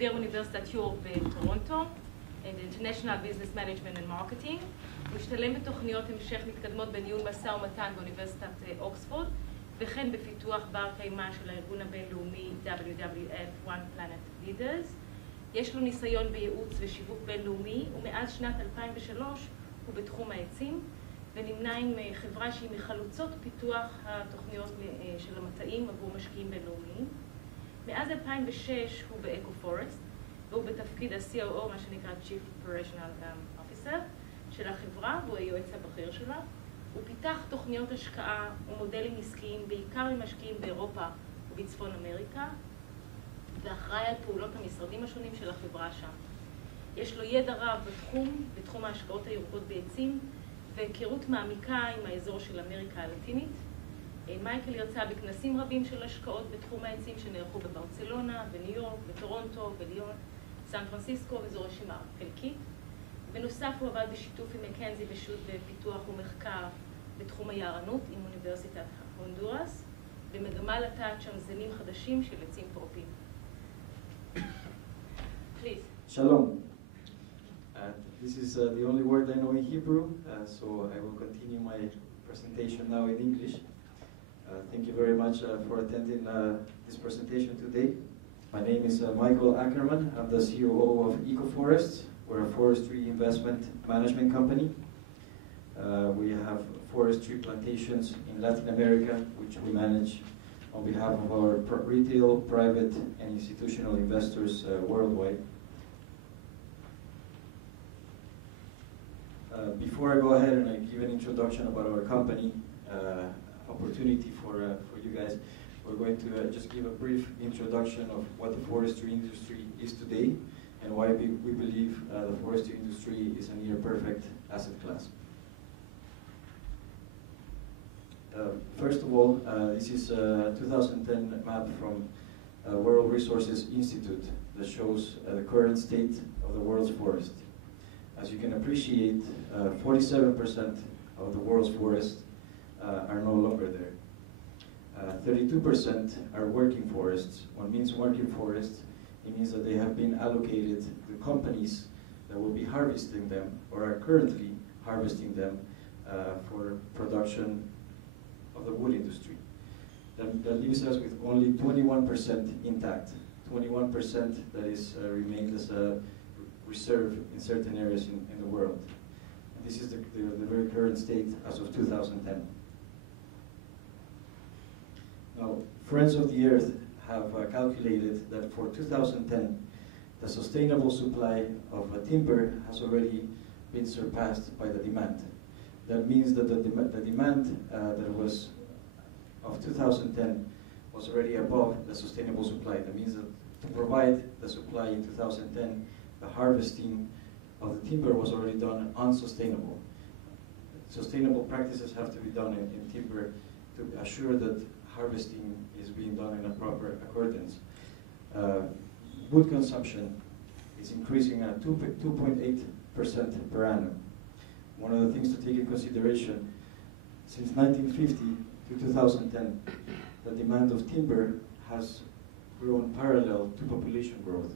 בוגר אוניברסיטת יורק בטורונטו, International Business Management and Marketing. הוא השתלם בתוכניות המשך מתקדמות בניהול משא ומתן באוניברסיטת אוקספורד, וכן בפיתוח בר קיימא של הארגון הבינלאומי WWF One Planet Leaders. יש לו ניסיון בייעוץ ושיווק בינלאומי, ומאז שנת 2003 הוא בתחום העצים, ונמנה עם חברה שהיא מחלוצות פיתוח התוכניות של המטעים עבור משקיעים בינלאומיים. מאז 2006 הוא באקו-פורסט, והוא בתפקיד ה-COO, מה שנקרא Chief Operational Officer של החברה, והוא היועץ הבכיר שלה. הוא פיתח תוכניות השקעה ומודלים עסקיים, בעיקר למשקיעים באירופה ובצפון אמריקה, ואחראי על פעולות המשרדים השונים של החברה שם. יש לו ידע רב בתחום ההשקעות הירוקות בעצים, והיכרות מעמיקה עם האזור של אמריקה הלטינית. מייקל ירצה בכנסים רבים של השקעות בתחום העצים שנערכו בברצלונה, בניו יורק, בטורונטו, בליון, סן פרנסיסקו, וזו רשימה חלקית. בנוסף הוא עבד בשיתוף עם מקנזי בפיתוח ומחקר בתחום היערנות עם אוניברסיטת הונדורס, במגמה לטעת שם זנים חדשים של עצים טרופיים. Please. Shalom. This is the only word I know in Hebrew, so I will continue my presentation now in English. Thank you very much for attending this presentation today. My name is Michael Ackerman. I'm the COO of EcoForests. We're a forestry investment management company. We have forestry plantations in Latin America, which we manage on behalf of our retail, private, and institutional investors worldwide. Before I go ahead and I give an introduction about our company, opportunity for you guys, we're going to just give a brief introduction of what the forestry industry is today and why we believe the forestry industry is a near perfect asset class. First of all, this is a 2010 map from World Resources Institute that shows the current state of the world's forest. As you can appreciate, 47% of the world's forests are no longer there. 32% are working forests. What means working forests? It means that they have been allocated to companies that will be harvesting them or are currently harvesting them for production of the wood industry. That leaves us with only 21% intact. 21% that is remained as a reserve in certain areas in the world. And this is the very current state as of 2010. Now, Friends of the Earth have calculated that for 2010, the sustainable supply of timber has already been surpassed by the demand. That means that the demand that was of 2010 was already above the sustainable supply. That means that to provide the supply in 2010, the harvesting of the timber was already done unsustainable. Sustainable practices have to be done in timber to assure that harvesting is being done in a proper accordance. Wood consumption is increasing at 2.8% per annum. One of the things to take in consideration, since 1950 to 2010, the demand of timber has grown parallel to population growth.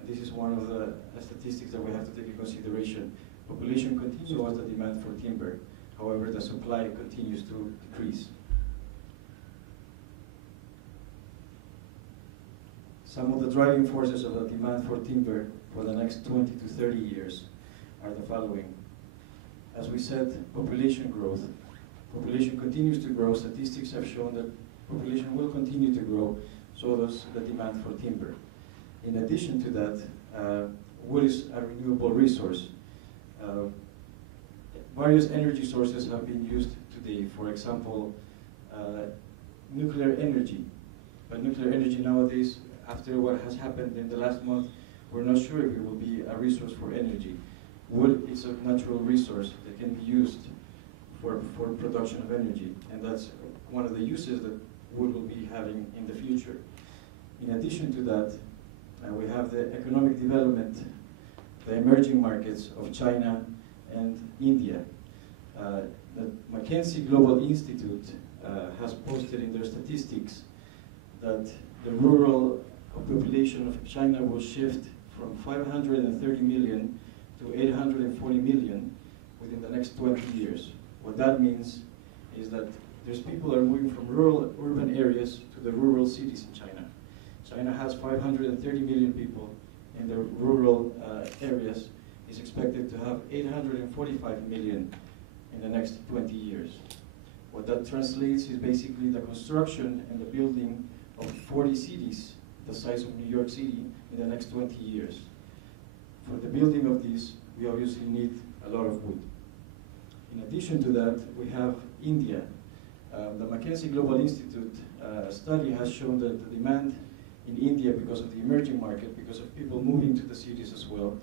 And this is one of the statistics that we have to take in consideration. Population continues towards the demand for timber. However, the supply continues to decrease. Some of the driving forces of the demand for timber for the next 20 to 30 years are the following. As we said, population growth. Population continues to grow. Statistics have shown that population will continue to grow, so does the demand for timber. In addition to that, wood is a renewable resource. Various energy sources have been used today. For example, nuclear energy. But nuclear energy nowadays, after what has happened in the last month, we're not sure if it will be a resource for energy. Wood is a natural resource that can be used for production of energy, and that's one of the uses that wood will be having in the future. In addition to that, we have the economic development, the emerging markets of China and India. The McKinsey Global Institute has posted in their statistics that the rural of population of China will shift from 530 million to 840 million within the next 20 years. What that means is that there's people are moving from rural urban areas to the rural cities in China. China has 530 million people in the rural areas. Is expected to have 845 million in the next 20 years. What that translates is basically the construction and the building of 40 cities the size of New York City in the next 20 years. For the building of these, we obviously need a lot of wood. In addition to that, we have India. The McKinsey Global Institute study has shown that the demand in India, because of the emerging market, because of people moving to the cities as well,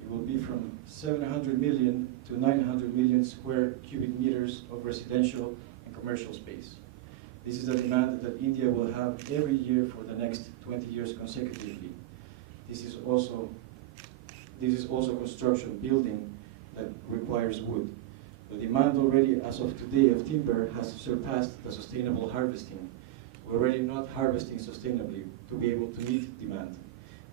it will be from 700 million to 900 million square cubic meters of residential and commercial space. This is a demand that India will have every year for the next 20 years consecutively. This is also construction, building that requires wood. The demand already, as of today, of timber has surpassed the sustainable harvesting. We're already not harvesting sustainably to be able to meet demand.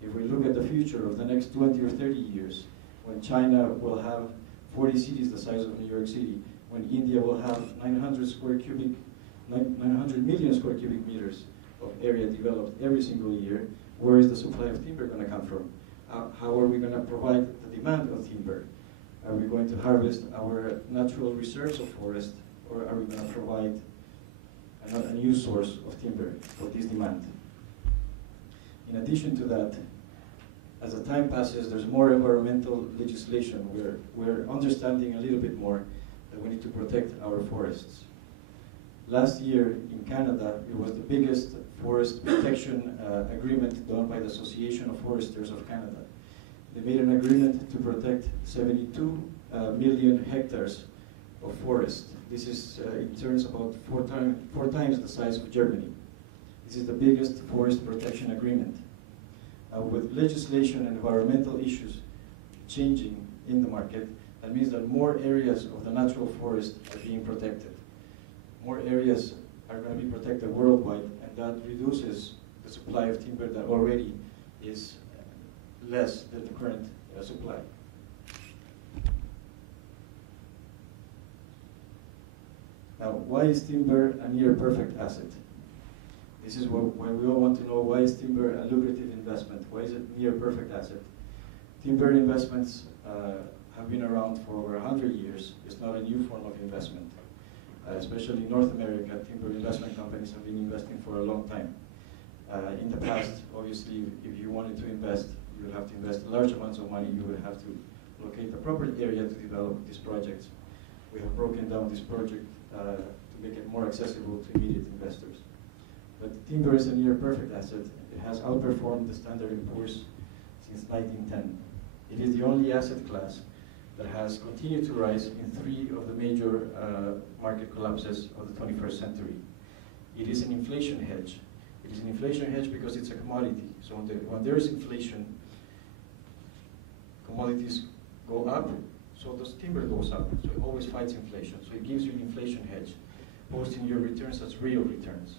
If we look at the future of the next 20 or 30 years, when China will have 40 cities the size of New York City, when India will have 900 million square cubic meters of area developed every single year, where is the supply of timber going to come from? How are we going to provide the demand of timber? Are we going to harvest our natural reserves of forest, or are we going to provide a new source of timber for this demand? In addition to that, as the time passes, there's more environmental legislation. We're understanding a little bit more that we need to protect our forests. Last year in Canada, it was the biggest forest protection agreement done by the Association of Foresters of Canada. They made an agreement to protect 72 million hectares of forest. This is in terms about four times the size of Germany. This is the biggest forest protection agreement. With legislation and environmental issues changing in the market, that means that more areas of the natural forest are being protected. More areas are going to be protected worldwide, and that reduces the supply of timber that already is less than the current supply. Now, why is timber a near perfect asset? This is why we all want to know, why is timber a lucrative investment? Why is it near perfect asset? Timber investments have been around for over 100 years. It's not a new form of investment. Especially in North America, timber investment companies have been investing for a long time. In the past, obviously, if you wanted to invest, you would have to invest large amounts of money. You would have to locate the proper area to develop these projects. We have broken down this project to make it more accessible to immediate investors. But timber is a near perfect asset. It has outperformed the Standard & Poor's since 1910. It is the only asset class that has continued to rise in 3 of the major market collapses of the 21st century. It is an inflation hedge. It is an inflation hedge because it's a commodity. So when there is inflation, commodities go up, so the timber goes up. So it always fights inflation. So it gives you an inflation hedge, posting your returns as real returns.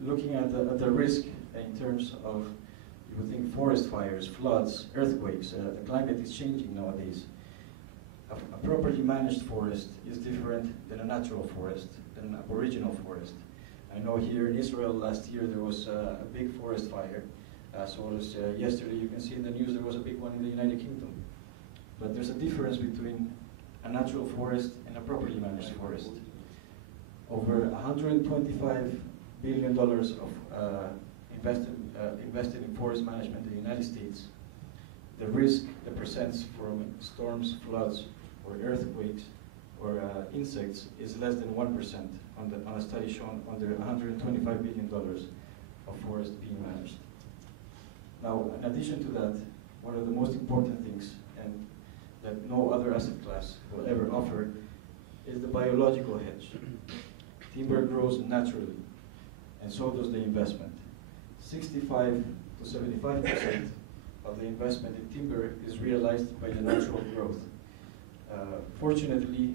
Looking at the risk in terms of, you would think forest fires, floods, earthquakes, the climate is changing nowadays. A properly managed forest is different than a natural forest, than an aboriginal forest. I know here in Israel last year there was a big forest fire. So it was, yesterday you can see in the news there was a big one in the United Kingdom. But there's a difference between a natural forest and a properly managed forest. Over $125 billion of invested in forest management in the United States. The risk that presents from storms, floods, or earthquakes, or insects is less than 1% on a study shown under $125 billion of forest being managed. Now, in addition to that, one of the most important things, and that no other asset class will ever offer, is the biological hedge. Timber grows naturally, and so does the investment. 65 to 75% of the investment in timber is realized by the natural growth. Fortunately,